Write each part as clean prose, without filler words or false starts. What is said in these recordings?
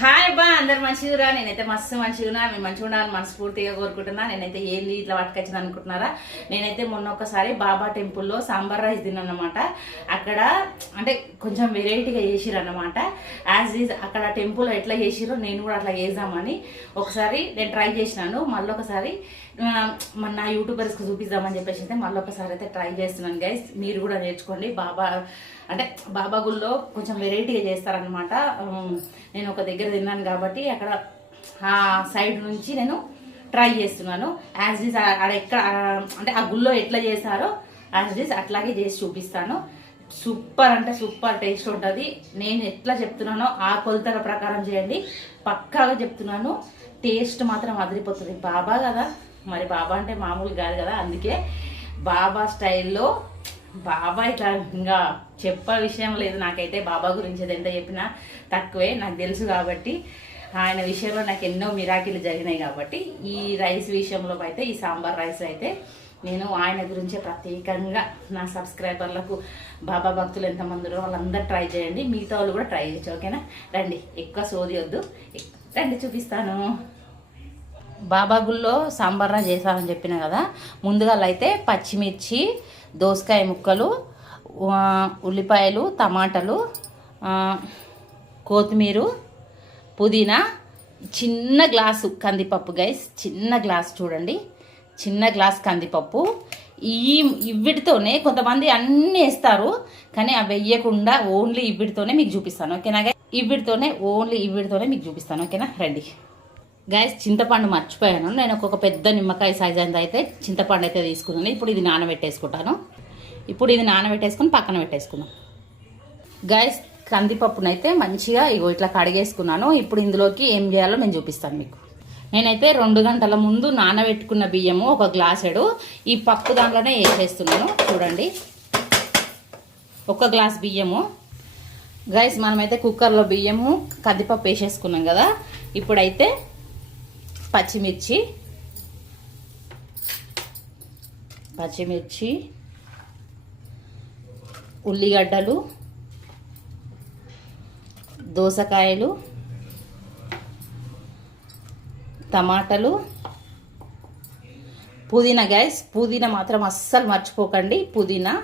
Hi బా అందరు మంచిగా. నేనైతే మస్తు మంచిగా మేము మంచిగా ఉండాలని మనస్ఫూర్తిగా కోరుకుంటున్నా. నేనైతే ఏంది ఇట్లా పట్టుకొచ్చింది అనుకుంటున్నారా? నేనైతే మొన్న ఒకసారి బాబా టెంపుల్లో సాంబార్ రైస్ తిన్నాను అనమాట. అక్కడ అంటే కొంచెం వెరైటీగా చేసిరు అనమాట. యాజ్ ఈజ్ అక్కడ టెంపుల్ ఎట్లా చేసిరో నేను కూడా అట్లా చేద్దామని ఒకసారి నేను ట్రై చేసినాను. మళ్ళీ ఒకసారి మన యూట్యూబర్స్కి చూపిద్దామని చెప్పేసి అయితే మళ్ళీ ఒకసారి అయితే ట్రై చేస్తున్నాను గైస్. మీరు కూడా నేర్చుకోండి. బాబా గుళ్ళో కొంచెం వెరైటీగా చేస్తారనమాట. నేను ఒక దగ్గర తిన్నాను కాబట్టి అక్కడ ఆ సైడ్ నుంచి నేను ట్రై చేస్తున్నాను. యాజ్ ఈజ్ ఎక్కడ అంటే ఆ గుళ్ళో ఎట్లా చేస్తారో యాజ్ ఈజ్ అట్లాగే చేసి చూపిస్తాను. సూపర్ అంటే సూపర్ టేస్ట్ ఉంటుంది. నేను ఎట్లా చెప్తున్నానో ఆ కొలతల ప్రకారం చేయండి. పక్కాగా చెప్తున్నాను, టేస్ట్ మాత్రం అదిరిపోతుంది. బాబా కదా, మరి బాబా అంటే మామూలు కాదు కదా. అందుకే బాబా స్టైల్లో బాబా ఇట్లా ఇంకా చెప్పే విషయం లేదు. నాకైతే బాబా గురించి ఎంత చెప్పినా తక్కువే, నాకు తెలుసు. కాబట్టి ఆయన విషయంలో నాకు ఎన్నో మిరాకిలు జరిగినాయి. కాబట్టి ఈ రైస్ విషయంలో అయితే, ఈ సాంబార్ రైస్ అయితే నేను ఆయన గురించే ప్రత్యేకంగా నా సబ్స్క్రైబర్లకు, బాబా భక్తులు ఎంతమంది ఉన్నారో వాళ్ళందరూ ట్రై చేయండి. మిగతా వాళ్ళు కూడా ట్రై చేయొచ్చు. ఓకేనా? రండి, ఎక్కువ సోది వద్దు, రండి చూపిస్తాను. బాబా గుళ్ళో సాంబార్ రైస్ చేశానని చెప్పిన కదా. ముందుగా అయితే పచ్చిమిర్చి, దోసకాయ ముక్కలు, ఉల్లిపాయలు, టమాటాలు, కొత్తిమీర, పుదీనా, చిన్న గ్లాసు కందిపప్పు గైస్. చిన్న గ్లాస్ చూడండి, చిన్న గ్లాస్ కందిపప్పు. ఇవిటితోనే కొంతమంది అన్నీ వేస్తారు, కానీ అవి వేయకుండా ఓన్లీ ఇవిటితోనే మీకు చూపిస్తాను. ఓకేనా గైస్? ఓన్లీ ఇవిటితోనే మీకు చూపిస్తాను. ఓకేనా? రండి గైస్. చింతపండు మర్చిపోయాను. నేను ఒక పెద్ద నిమ్మకాయ సైజ్ అంత అయితే చింతపండు అయితే తీసుకున్నాను. ఇప్పుడు ఇది నానబెట్టేసుకుంటాను. పక్కన పెట్టేసుకుందాం. గైస్, కందిపప్పునైతే మంచిగా ఇట్లా కడిగేసుకున్నాను. ఇప్పుడు ఇందులోకి ఏం చేయాలో నేను చూపిస్తాను మీకు. నేనైతే 2 గంటల ముందు నానబెట్టుకున్న బియ్యము ఒక గ్లాసెడు ఈ పప్పు దాంట్లోనే వేసేస్తున్నాను. చూడండి, 1 గ్లాస్ బియ్యము. గైస్, మనమైతే కుక్కర్లో బియ్యము కందిపప్పు వేసేసుకున్నాం కదా. ఇప్పుడైతే పచ్చిమిర్చి, ఉల్లిగడ్డలు, దోసకాయలు, టమాటాలు, పుదీనా. గైస్, పుదీనా మాత్రం అస్సలు మర్చిపోకండి. పుదీనా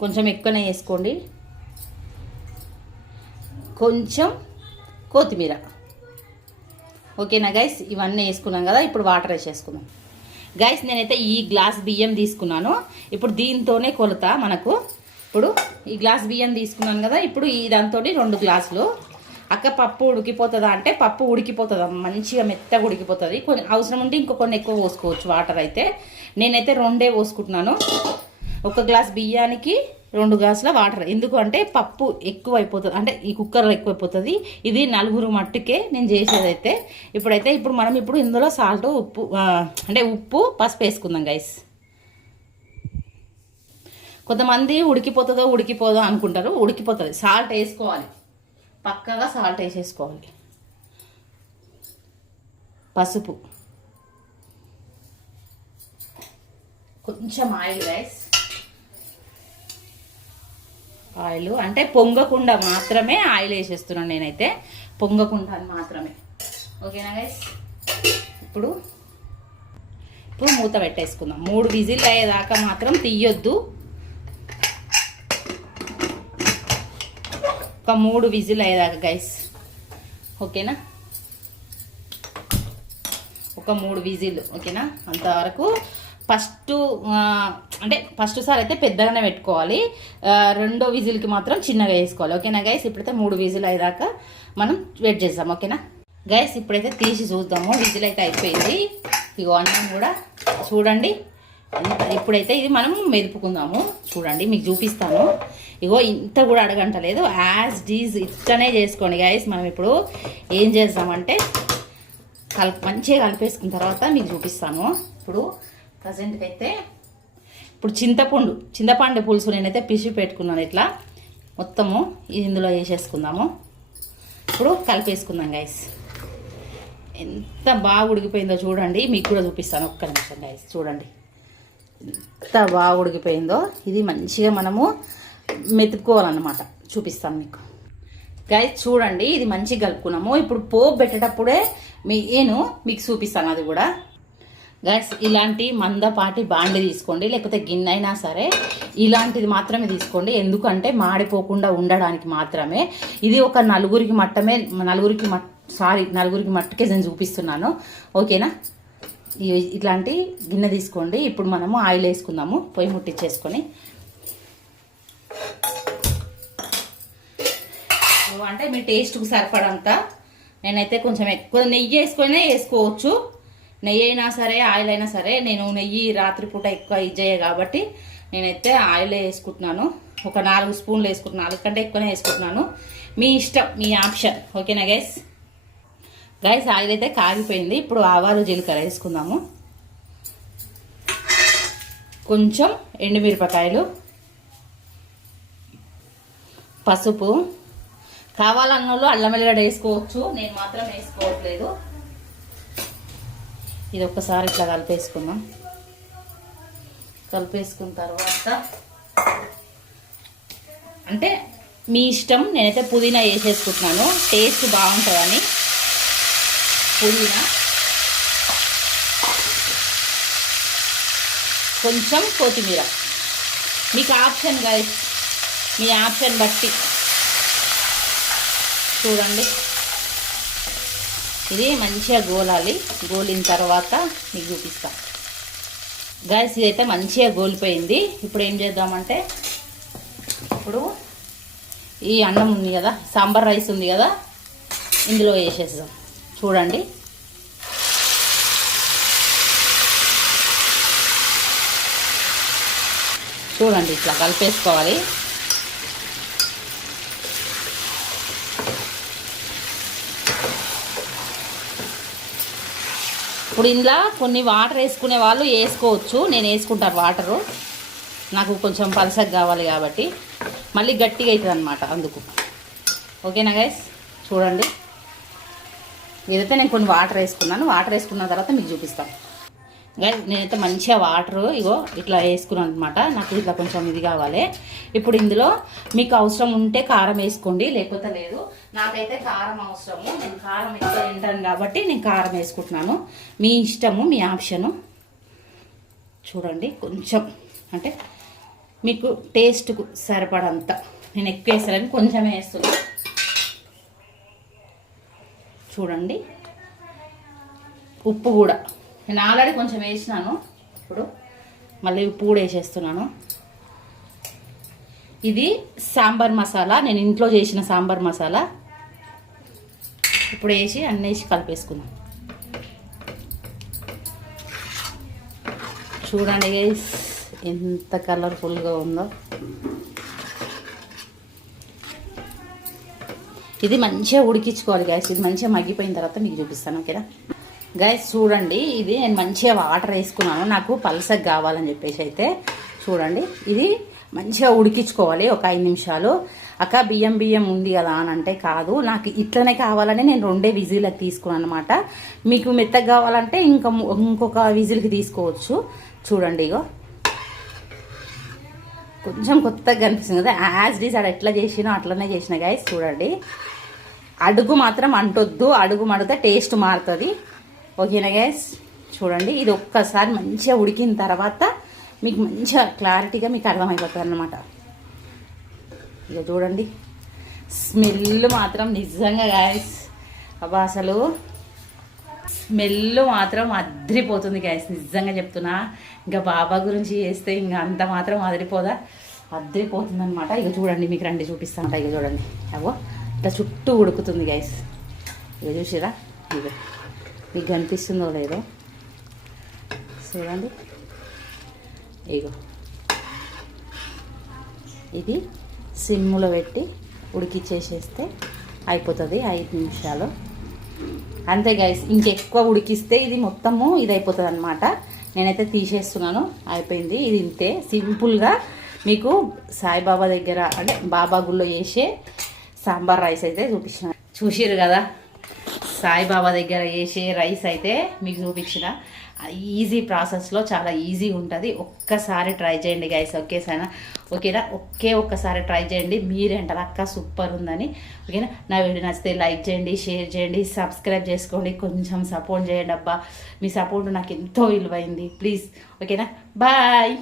కొంచెం ఎక్కువనే వేసుకోండి. కొంచెం కొత్తిమీర. ఓకేనా గైస్? ఇవన్నీ వేసుకున్నాం కదా. ఇప్పుడు వాటర్ వేసేసుకుందాం. గైస్, నేనైతే ఈ గ్లాస్ బియ్యం తీసుకున్నాను. ఇప్పుడు దీంతోనే కొలత మనకు. ఇప్పుడు ఈ గ్లాస్ బియ్యం తీసుకున్నాను కదా. ఇప్పుడు ఈ దాంతో 2 గ్లాసులు. అక్క, పప్పు ఉడికిపోతుందా అంటే పప్పు ఉడికిపోతుందా, మంచిగా మెత్తగా ఉడికిపోతుంది. కొన్ని అవసరం ఉంటే కొన్ని ఎక్కువ పోసుకోవచ్చు వాటర్ అయితే. నేనైతే 2 పోసుకుంటున్నాను. 1 గ్లాస్ బియ్యానికి 2 గ్లాసుల వాటర్. ఎందుకు అంటే పప్పు ఎక్కువ అయిపోతుంది, అంటే ఈ కుక్కర్లో ఎక్కువైపోతుంది. ఇది 4 మట్టుకే నేను చేసేదైతే. ఇప్పుడు మనం ఇందులో సాల్ట్, ఉప్పు, పసుపు వేసుకుందాం గైస్. కొంతమంది ఉడికిపోదో అనుకుంటారు. ఉడికిపోతుంది. సాల్ట్ వేసుకోవాలి, పక్కగా సాల్ట్ వేసేసుకోవాలి. పసుపు, కొంచెం ఆయిల్ గైస్. ఆయిల్ అంటే పొంగకుండా మాత్రమే ఆయిల్ వేసేస్తున్నాను నేనైతే, పొంగకుండా మాత్రమే. ఓకేనా గైస్? ఇప్పుడు మూత పెట్టేసుకుందాం. 3 విజిల్ అయ్యేదాకా మాత్రం తీయొద్దు. ఒక 3 విజిల్ అయ్యేదాకా గైస్. ఓకేనా? ఒక 3 విజిల్. ఓకేనా? అంతవరకు ఫస్ట్ సారి అయితే పెద్దగానే పెట్టుకోవాలి. 2వ విజిల్కి మాత్రం చిన్నగా వేసుకోవాలి. ఓకేనా గైస్? ఇప్పుడైతే 3 విజిల్ అయ్యేదాకా మనం వెయిట్ చేద్దాం. ఓకేనా గైస్? ఇప్పుడైతే తీసి చూద్దాము. విజిల్ అయితే అయిపోయింది. ఇగో అన్నం కూడా చూడండి. ఇప్పుడైతే ఇది మనం మెదుపుకుందాము. చూడండి, మీకు చూపిస్తాను. ఇగో ఇంత కూడా అడగంటలేదు. యాజ్ డీజ్ ఇట్లనే చేసుకోండి గైస్. మనం ఇప్పుడు ఏం చేద్దామంటే మంచిగా కలిపేసుకున్న తర్వాత మీకు చూపిస్తాను. ఇప్పుడు ప్రజెంట్కి అయితే చింతపండు పులుసు నేనైతే పిసి పెట్టుకున్నాను. ఇట్లా మొత్తము ఇందులో వేసేసుకుందాము. ఇప్పుడు కలిపేసుకుందాం గైస్. ఎంత బాగా ఉడికిపోయిందో చూడండి. మీకు కూడా చూపిస్తాను. ఒక్క నిమిషం గైస్. చూడండి ఎంత బాగా ఉడికిపోయిందో. ఇది మంచిగా మనము మెతుక్కోవాలన్నమాట. చూపిస్తాను మీకు. గైస్ చూడండి ఇది మంచిగా కలుపుకున్నాము. ఇప్పుడు పోపు పెట్టేటప్పుడే మీకు చూపిస్తాను అది కూడా. గైస్ ఇలాంటి మందపాటి బాండి తీసుకోండి, లేకపోతే గిన్నె అయినా సరే ఇలాంటిది మాత్రమే తీసుకోండి. ఎందుకంటే మాడిపోకుండా ఉండడానికి మాత్రమే. ఇది ఒక నలుగురికి మట్టుకే నేను చూపిస్తున్నాను, ఓకేనా. ఇట్లాంటి గిన్నె తీసుకోండి. ఇప్పుడు మనము ఆయిల్ వేసుకుందాము, పొయ్యి ముట్టించేసుకొని. అంటే మీ టేస్ట్కు సరిపడంత. నేనైతే కొంచెం ఎక్కువ నెయ్యి వేసుకోవచ్చు. నెయ్యి అయినా సరే ఆయిల్ అయినా సరే. నేను నెయ్యి రాత్రిపూట ఎక్కువ ఇజ్జయ్యే కాబట్టి నేనైతే ఆయిల్ వేసుకుంటున్నాను. ఒక 4 స్పూన్లు వేసుకుంటున్నాను, 4 కంటే ఎక్కువనే వేసుకుంటున్నాను. మీ ఇష్టం, మీ ఆప్షన్, ఓకేనా గైస్. ఆయిల్ అయితే కాగిపోయింది. ఇప్పుడు ఆవాలు జీలకర్ర వేసుకుందాము. కొంచెం ఎండుమిరపకాయలు, పసుపు, కావాలన్నోళ్ళు అల్లం వెల్లిగడ్డ వేసుకోవచ్చు. నేను మాత్రం వేసుకోవట్లేదు. ఇది ఒక్కసారి ఇట్లా కలిపేసుకుందాం. కలిపేసుకున్న తర్వాత అంటే మీ ఇష్టం. నేనైతే పుదీనా వేసేసుకుంటున్నాను, టేస్ట్ బాగుంటుందని. పుదీనా, కొంచెం కొత్తిమీర, మీకు ఆప్షన్ గైస్, మీ ఆప్షన్ బట్టి చూడండి. ఇది మంచిగా గోలాలి. గోలిన తర్వాత మీకు చూపిస్తా గైస్. ఇదైతే మంచిగా గోలిపోయింది. ఇప్పుడు ఏం చేద్దామంటే, ఇప్పుడు ఈ అన్నం ఉంది కదా, సాంబార్ రైస్ ఉంది కదా, ఇందులో వేసేద్దాం. చూడండి ఇట్లా కలిపేసుకోవాలి. ఇప్పుడు ఇందులో కొన్ని వాటర్ వేసుకునే వాళ్ళు వేసుకోవచ్చు. నేను వేసుకుంటాను వాటరు, నాకు కొంచెం పలసగా కావాలి కాబట్టి. మళ్ళీ గట్టిగా అవుతుంది అన్నమాట, అందుకు. ఓకేనా గైస్. చూడండి ఇదైతే నేను కొన్ని వాటర్ వేసుకున్నాను. వాటర్ వేసుకున్న తర్వాత మీకు చూపిస్తాను గైస్. నేనైతే మంచిగా వాటర్ ఇగో ఇట్లా వేసుకున్నాను అనమాట. నాకు ఇట్లా కొంచెం ఇది కావాలి. ఇప్పుడు ఇందులో మీకు అవసరం ఉంటే కారం వేసుకోండి, లేకపోతే లేదు. నాకైతే కారం అవసరము, నేను కారం ఎక్కువ తింటాను కాబట్టి నేను కారం వేసుకుంటున్నాను. మీ ఇష్టము, మీ ఆప్షను. చూడండి కొంచెం అంటే మీకు టేస్ట్కు సరిపడంత. నేను ఎక్కువ వేస్తాను, కొంచెమే వేస్తున్నాను. చూడండి ఉప్పు కూడా నేను ఆల్రెడీ కొంచెం వేసినాను. ఇప్పుడు మళ్ళీ ఉప్పు కూడా వేసేస్తున్నాను. ఇది సాంబార్ మసాలా, నేను ఇంట్లో చేసిన సాంబార్ మసాలా. ఇప్పుడు వేసి అన్నీ వేసి కలిపేసుకుందాం. చూడండి గైస్ ఎంత కలర్ఫుల్గా ఉందో. ఇది మంచిగా ఉడికించుకోవాలి గైస్. ఇది మంచిగా మగ్గిపోయిన తర్వాత మీకు చూపిస్తాను, ఓకేనా గైస్. చూడండి ఇది నేను మంచిగా వాటర్ వేసుకున్నాను, నాకు పలసగా కావాలని చెప్పేసి. అయితే చూడండి ఇది మంచిగా ఉడికించుకోవాలి ఒక 5 నిమిషాలు. అక్క బియ్యం ఉంది కదా అని అంటే కాదు, నాకు ఇట్లనే కావాలని నేను 2 విజిల్కి తీసుకున్నాను అనమాట. మీకు మెత్తగా కావాలంటే ఇంకొక విజిల్కి తీసుకోవచ్చు. చూడండి ఇగో కొంచెం కొత్తగా కనిపిస్తుంది కదా, యాజ్ డీస్ అది ఎట్లా చేసినా అట్లనే చేసిన గైస్. చూడండి అడుగు మాత్రం అంటొద్దు, అడుగు మడితే టేస్ట్ మారుతుంది, ఓకేనా గైస్. చూడండి ఇది ఒక్కసారి మంచిగా ఉడికిన తర్వాత మీకు మంచిగా క్లారిటీగా మీకు అర్థమైపోతుంది అన్నమాట. ఇక చూడండి స్మెల్ మాత్రం నిజంగా గైస్, అబ్బా అసలు స్మెల్ మాత్రం అదిరిపోతుంది గైస్, నిజంగా చెప్తున్నా. ఇంకా బాబా గురించి చేస్తే ఇంకా అంత మాత్రం అదిరిపోతుంది అనమాట. ఇక చూడండి మీకు రండి చూపిస్తాను. ఇక చూడండి అవో ఇట్లా చుట్టూ ఉడుకుతుంది గైస్. ఇక చూసిరా, ఇక మీకు కనిపిస్తుందో లేదో చూడండి. ఇగో ఇది సిమ్ములో పెట్టి ఉడికిచ్చేసేస్తే అయిపోతుంది 5 నిమిషాలు అంతే గైస్. ఇంకెక్కువ ఉడికిస్తే ఇది మొత్తము ఇది అయిపోతుంది అనమాట. నేనైతే తీసేస్తున్నాను, అయిపోయింది. ఇది ఇంతే సింపుల్గా మీకు సాయిబాబా దగ్గర అంటే బాబా గుళ్ళో చేసే సాంబార్ రైస్ అయితే చూసిరు కదా. సాయిబాబా దగ్గర చేసే రైస్ అయితే మీకు చూపించిన ఈజీ ప్రాసెస్లో చాలా ఈజీ ఉంటుంది. ఒక్కసారి ట్రై చేయండి గైస్. ఓకేనా ఒక్కసారి ట్రై చేయండి. మీరేంటారు అక్క సూపర్ ఉందని. ఓకేనా, నా వీడియో నచ్చితే లైక్ చేయండి, షేర్ చేయండి, సబ్స్క్రైబ్ చేసుకోండి. కొంచెం సపోర్ట్ చేయండి అబ్బా. మీ సపోర్ట్ నాకు ఎంతో విలువైంది. ప్లీజ్. ఓకేనా, బాయ్.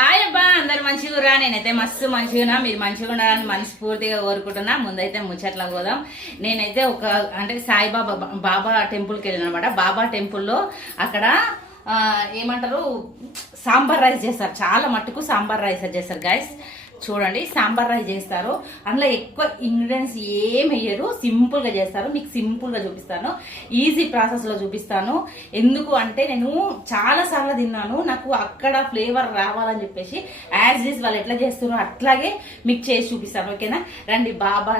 హాయ్ అబ్బా, అందరు మంచిగా. నేనైతే మస్తు మంచిగా, మీరు మంచిగా ఉండాలని మనస్ఫూర్తిగా కోరుకుంటున్నా. ముందైతే ముచ్చట్లా పోదాం. నేనైతే అంటే సాయిబాబా టెంపుల్కి వెళ్ళాను అనమాట. బాబా టెంపుల్లో అక్కడ ఏమంటారు సాంబార్ రైస్ చేస్తారు. చాలా మట్టుకు సాంబార్ రైస్ చేస్తారు గైస్. చూడండి, సాంబార్ రైస్ చేస్తారు. అందులో ఎక్కువ ఇంగ్రీడియంట్స్ ఏం వేయరు, సింపుల్గా చేస్తారు. మీకు సింపుల్గా చూపిస్తాను, ఈజీ ప్రాసెస్లో చూపిస్తాను. ఎందుకు అంటే నేను చాలాసార్లు తిన్నాను, నాకు అక్కడ ఫ్లేవర్ రావాలని చెప్పేసి యాజ్ ఈజ్ వాళ్ళు ఎట్లా చేస్తారో అట్లాగే మీకు చేసి చూపిస్తాను. ఓకేనా, రండి. బాబా